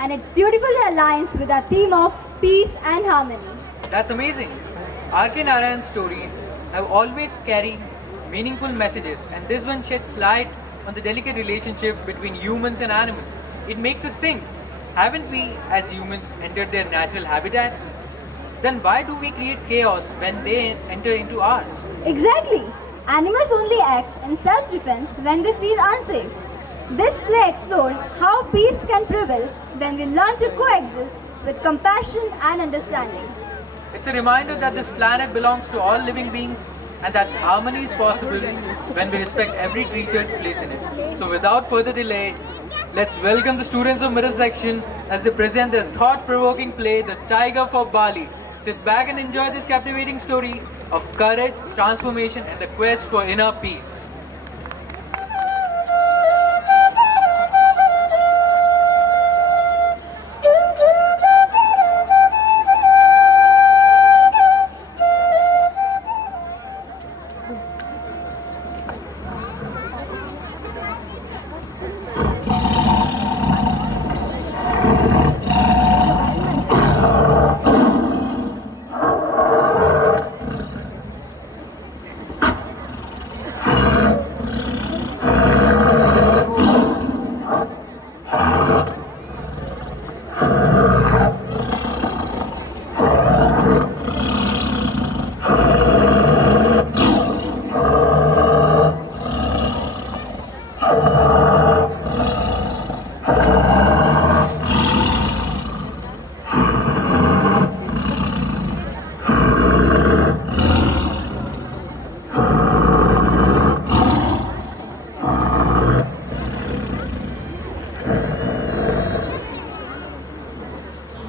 and it's beautifully aligns with our theme of peace and harmony. That's amazing. R.K. Narayan's stories have always carried meaningful messages, and this one sheds light on the delicate relationship between humans and animals. It makes us think, haven't we as humans entered their natural habitats? Then why do we create chaos when they enter into ours? Exactly. Animals only act in self-defense when they feel unsafe. This play explores how peace can prevail when we learn to coexist with compassion and understanding. It's a reminder that this planet belongs to all living beings and that harmony is possible when we respect every creature's place in it. So without further delay, let's welcome the students of middle section as they present their thought-provoking play, The Tiger for Bali. Sit back and enjoy this captivating story of courage, transformation, and the quest for inner peace.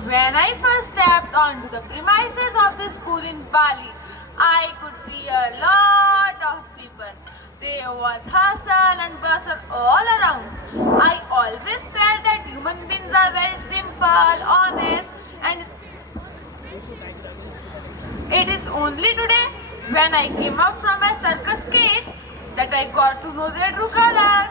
When I first stepped onto the premises of the school in Bali, I could see a lot of people. There was hustle and bustle all around. I always felt that human beings are very simple, honest, and it is only today when I came up from a circus cage that I got to know their true colors.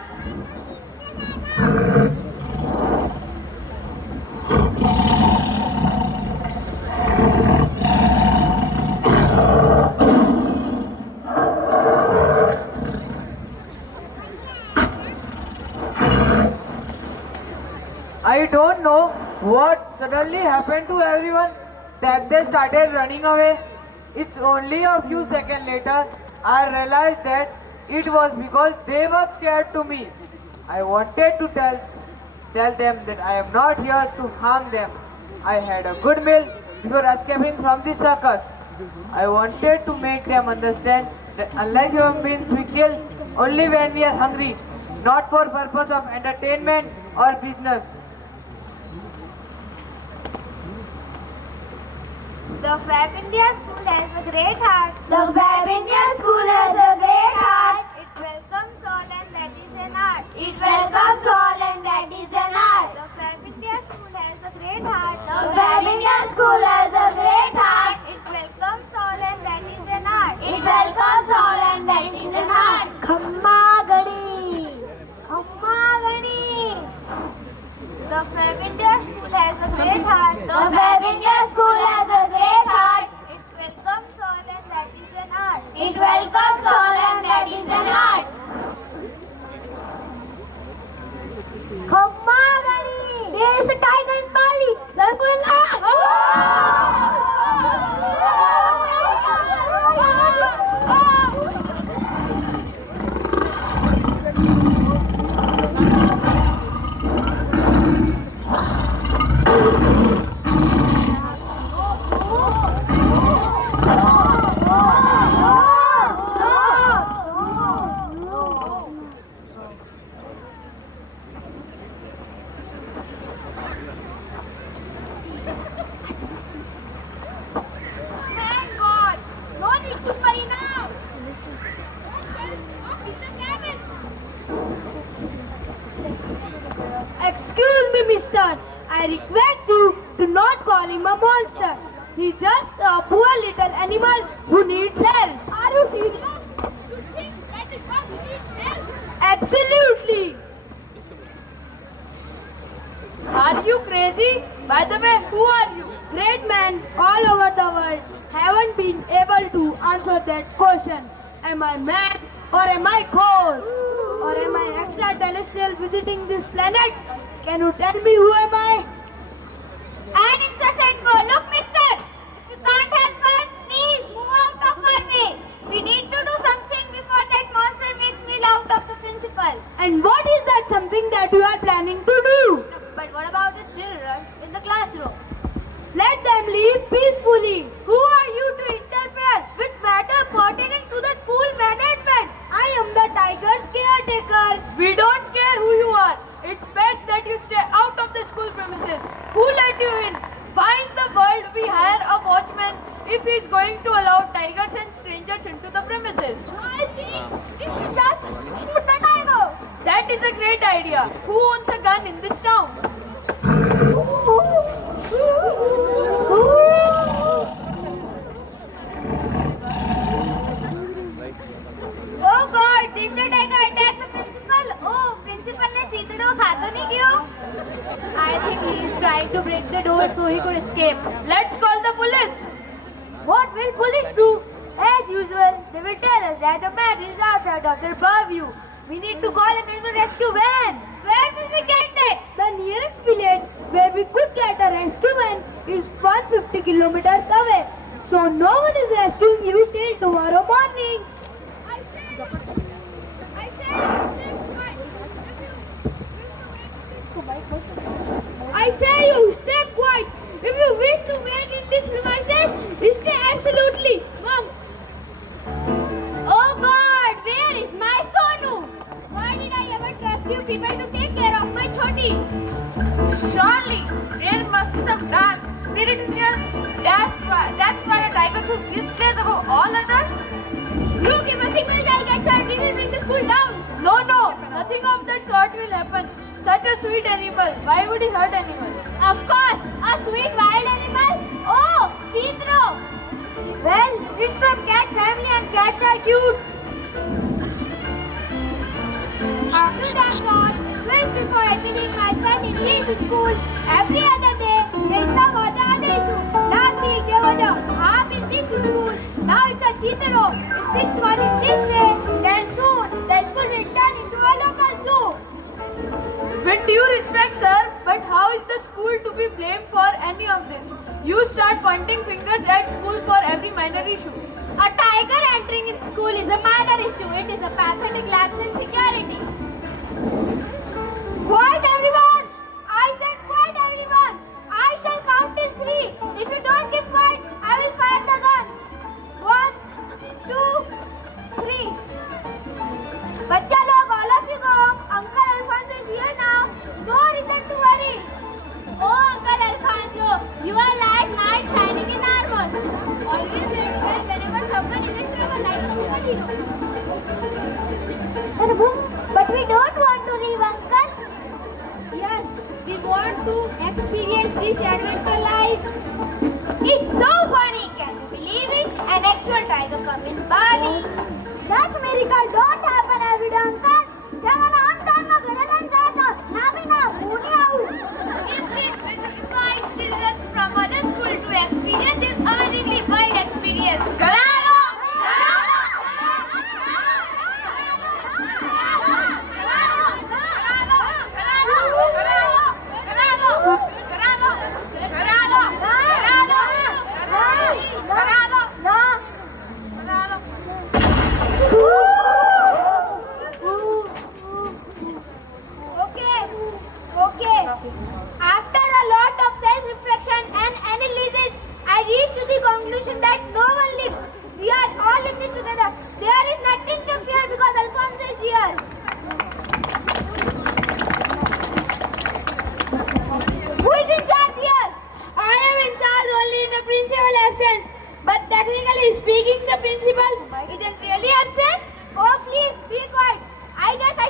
I don't know what suddenly happened to everyone that they started running away. It's only a few seconds later I realized that it was because they were scared to me. I wanted to tell them that I am not here to harm them. I had a good meal before escaping from the circus. I wanted to make them understand that unlike human beings we kill only when we are hungry, not for purpose of entertainment or business. The Fab India School has a great heart. The Fab India School has a great heart. It welcomes all and that is an art. It welcomes all and that is an art. The Fab India School has a great heart. The Fab India School has a great heart. It welcomes all and that is an art. It welcomes all and that is an art. Khamma Gadi. Khamma Gadi. The Fab India School has a great heart. The Fab India School has a great heart. It welcomes all and that is an art. It welcomes all and that is an art. Khamma Gadi. There is a tiger in Bali. Thank God. No need to worry now. Excuse me, mister. I request you to not call him a monster. He's just a poor little animal who needs help. Are you serious? You think that is what he needs help? Absolutely. Are you crazy? By the way, who are you? Great men all over the world haven't been able to answer that question. Am I man or am I cold? Or am I extraterrestrial visiting this planet? Can you tell me who am I? And incessant go. Look, mister, if you can't help us, please move out of our way. We need to do something before that monster makes me out of the principal. And what is that something that you are planning to do? But what about the children in the classroom? Let them leave peacefully. Who are you to interfere with matter pertaining to the school management? I am the tiger's caretaker. We don't care who you are. It's best that you stay out of the school premises. Who let you in? Find the world. We hire a watchman if he's going to allow tigers and strangers into the premises. I think you should just shoot the tiger. That is a great idea. Who owns a gun in this town? Oh God! Did the tiger attack the principal? Oh, principal ने चीतड़ों को खा तो नहीं क्यों? I think he is trying to break the door so he could escape. Let's call the police. What will police do? As usual, they will tell us that a man is outside of their purview. We need to call a rescue van. Where did we get that? The nearest village where we could get a rescue van is 150 kilometers away. So no one is rescuing you till tomorrow morning. I say you stay quiet. If you wish to wait in these premises, stay absolutely. Mom. Oh God, where is my Sonu? Why did I ever trust you people to take care of my Choti? Surely there must be some dark spirit in here. That's why a tiger took this place above all others. Look, if a single child gets hurt, we will bring the school down. No, nothing of that sort will happen. Such a sweet animal. Why would he hurt anyone? Of course, a sweet wild animal. Oh, Chitro. Well, it's from cat family and cats are cute. After that thought, just before admitting my son in English school, every other day there is some other issue. Last week there was a harm in this school. Now it's a Chitro. If things run in this way, then soon the school will turn into a local zoo. With due respect, sir, but how is the school to be blamed for any of this? You start pointing fingers at school for every minor issue. A tiger entering in school is a minor issue. It is a pathetic lapse in security. Quiet everyone! I said quiet everyone! I shall count till 3. If you don't keep quiet, I will fire the gun. 1, 2, 3. बच्चा लोग, all of you go. Uncle Alfonso is here now. No reason to worry. Oh, Uncle Alfonso, you are like knight shining in armor. Always ready whenever someone is in trouble like a superhero. But we don't want to leave, Uncle. Yes, we want to experience this adventure life. It's so funny, can you believe it? An actual tiger come in Bali. That miracle don't happen every day, Uncle. Jangan hantar na gerakan jata. Nabi na puni au. Instead, we should invite children from other school to experience this amazingly wild experience. Bravo! Okay. After a lot of self-reflection and analysis, I reached to the conclusion that no one lives. We are all in this together. There is nothing to fear because Alfonso is here. Who is in charge here? I am in charge only in the principal absence. But technically speaking, the principal isn't really absent. Oh, please be quiet. I guess I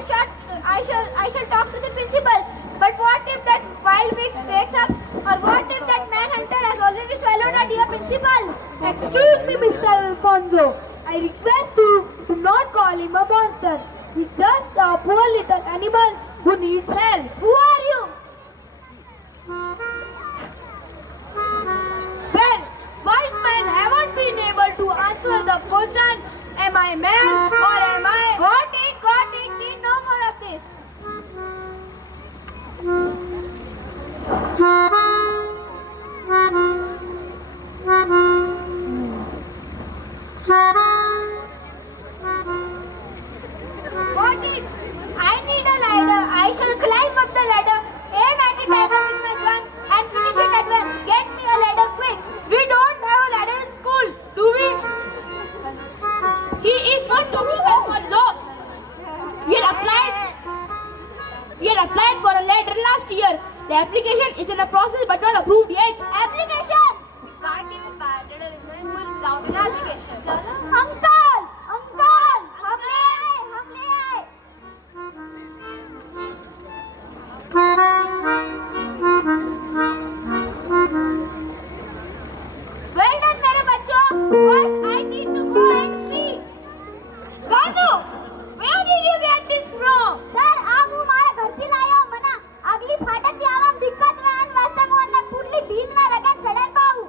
shall talk to the principal. But what if that wild beast wakes up? Or what if that manhunter has already swallowed our dear principal? Excuse me, Mr. Alfonso. I request you to not call him a monster. He's just a poor little animal who needs help. Who are you? right. It's in a process but not approved yet. Application. We can't even buy a little investment without an application. Uncle, uncle, हम ले आए. Well done, मेरे बच्चों. First, I need to go and see. Ganu, where did you get this from? Sir, आप हमारे घर से लाया हो मना. अगली फाटक से आवाम दिक्कत में आन वास्ते को अन्य पुरली बीच में रगन सड़न पाऊ.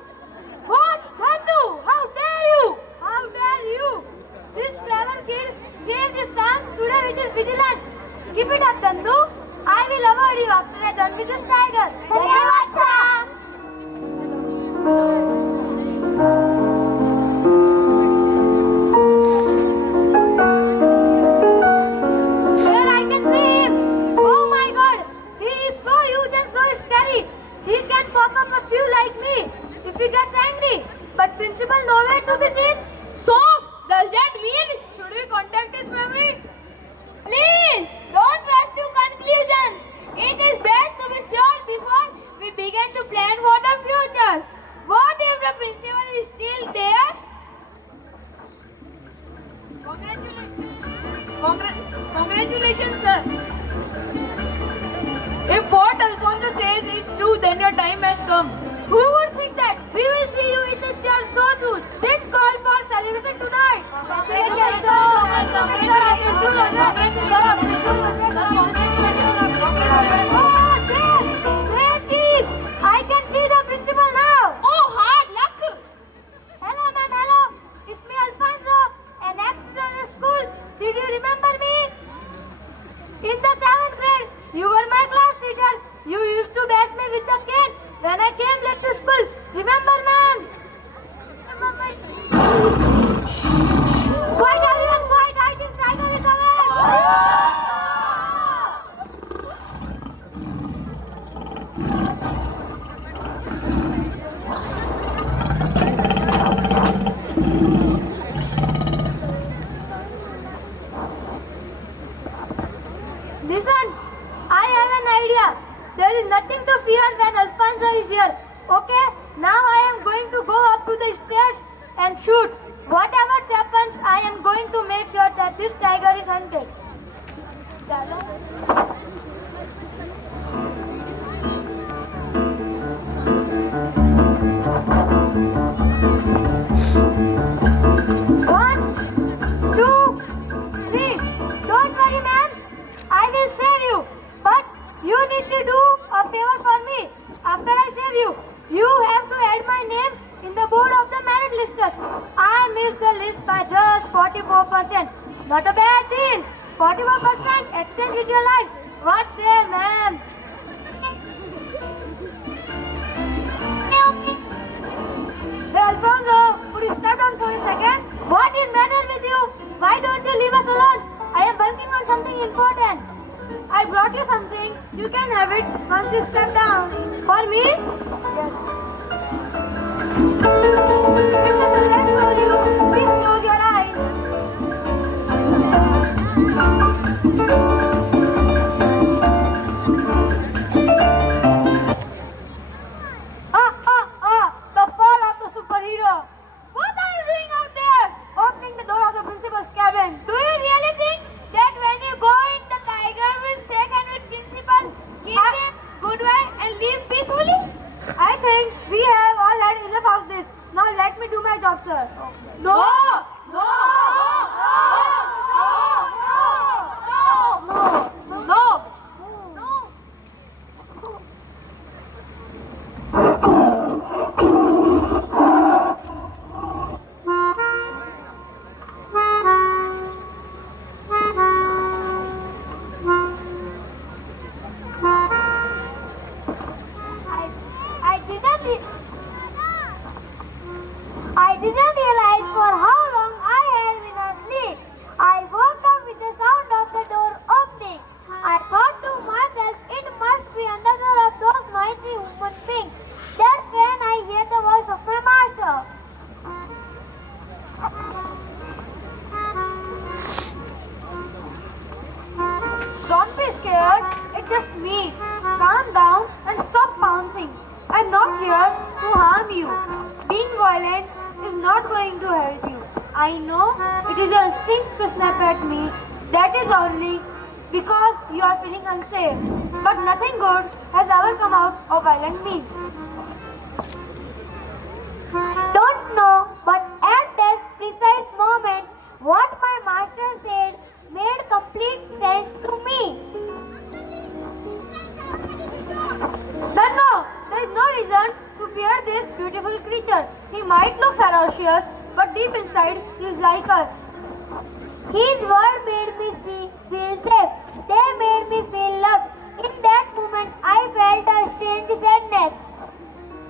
What? Ganu, how dare you? How dare you? This clever kid gave this chance today which is vigilant. Keep it up, Dandu. I will avoid you after I done with this tiger. धन्यवाद sir. Here I can see him. Oh my God, he is so huge and so scary. He can pop up a few like me if he gets angry. But principal nowhere to be seen. So, does that mean should we contact his family? Please don't rush to conclusions. It is best to be sure before we begin to plan for the future. What if the principal is still there? Congratulations, sir. If what Alfonso says is true, then your time has come. Who would think that? We will see you in the church so soon. This call for celebration tonight. Oh, there she is. I can see the principal now. Oh, hard luck. Hello, ma'am. Hello. It's me, Alfonso, an ex-teacher in school. Did you remember me? In the 7th grade, you were my class teacher. You used to bash me with the cane when I came late to school. Remember, ma'am? Quiet, everyone, quiet. I think Tiger is away. Listen, I have an idea. There is nothing to fear when Alfonso is here. Okay, now I am going to go up to the stairs and shoot. Whatever happens, I am going to make sure that this tiger is hunted. One, two, three. Don't worry, ma'am. I will save you. But you need to do a favor for me. After I save you, you have to add my name in the board of the merit listers. I missed the list by just 44%. Not a bad deal. 44% exchange with your life. What say, ma'am? Hey, Alfonso, could you step down for a second? What is matter with you? Why don't you leave us alone? I am working on something important. I brought you something. You can have it once you step down. For me? Yes. It's a surprise for you. Please close your eyes. The fall of the superhero. What are you doing out there? Opening the door of the principal's cabin. Do you really think that when you go in, the tiger will shake hands with principal, kiss him, goodbye, and leave peacefully? I think we have all had enough of this. Now let me do my job, sir. No! No! No! No! No! I didn't realize for how you. Being violent is not going to help you. I know it is your instinct to snap at me. That is only because you are feeling unsafe. But nothing good has ever come out of violent means. Don't know, but at that precise moment, what my master said made complete sense to me. Then no, there is no reason to fear this beautiful creature. He might look ferocious, but deep inside he is like us. His word made me feel safe. They made me feel loved. In that moment, I felt a strange sadness.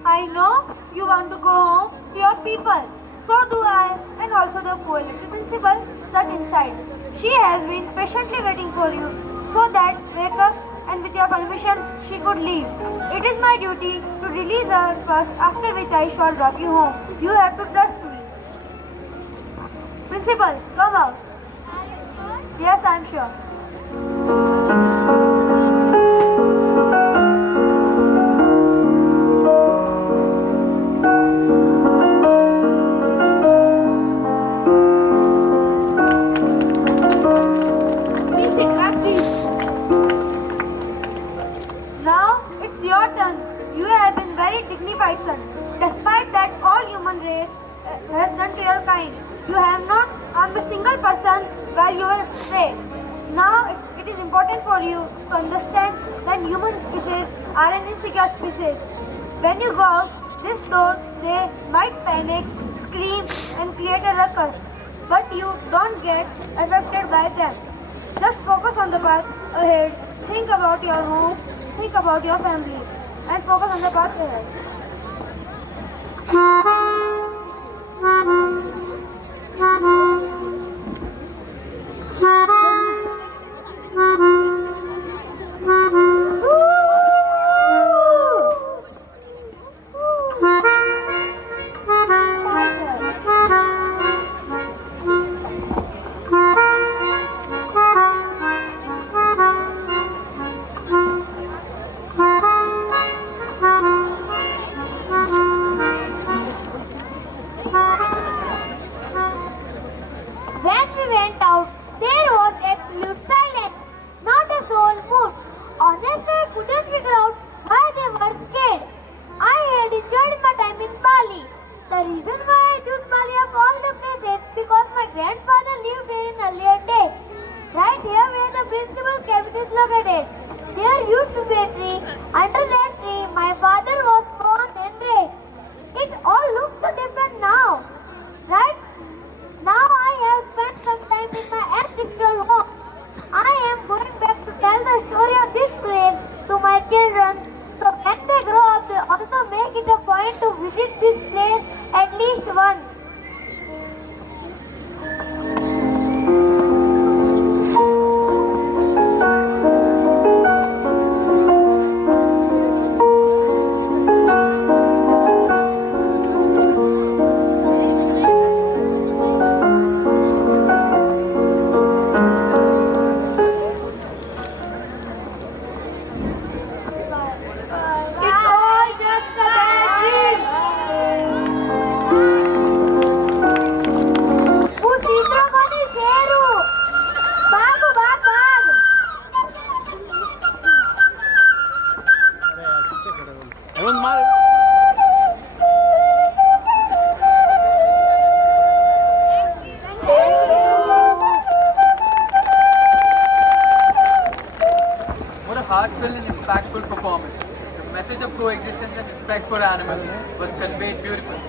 I know you want to go home to your people. So do I, and also the co-elected principal stuck inside. She has been patiently waiting for you, so that wake up and with your permission she could leave. It is my duty to release her first, after which I shall drop you home. You have to trust me. Principal, come out. Yes, I am sure. Please sit back, please. Now it's your turn. You have been very dignified, son. Despite that all human race has done to your kind, you have not harmed a single person while you were astray. Now it is important for you to understand that human species are an insecure species. When you go out this door, they might panic, scream and create a ruckus. But you don't get affected by them. Just focus on the path ahead. Think about your home, think about your family, and focus on the path ahead. When we went out, there was absolute silence. Not a soul moved. Honestly, I couldn't figure out why they were scared. I had enjoyed my time in Bali. The reason why I chose Bali of all the places because my grandfather lived there in earlier days. Right here where the principal cabin is located. There used to be a tree. Under that tree, my father was born and raised. It all looks so different now. Right? Now I have spent some time in my ancestral home. I am going back to tell the story of this place to my children. So when they grow up, they also make it a point to visit this place at least once. It's all just a bad dream. Usitramani Seru. Bagu, bag, bag. What a heartfelt and impactful performance. The message of coexistence and respect for animals was conveyed beautifully.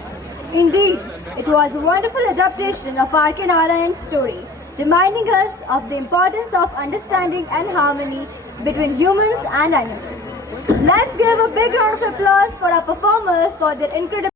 Indeed, it was a wonderful adaptation of R.K. Narayan's story, reminding us of the importance of understanding and harmony between humans and animals. Let's give a big round of applause for our performers for their incredible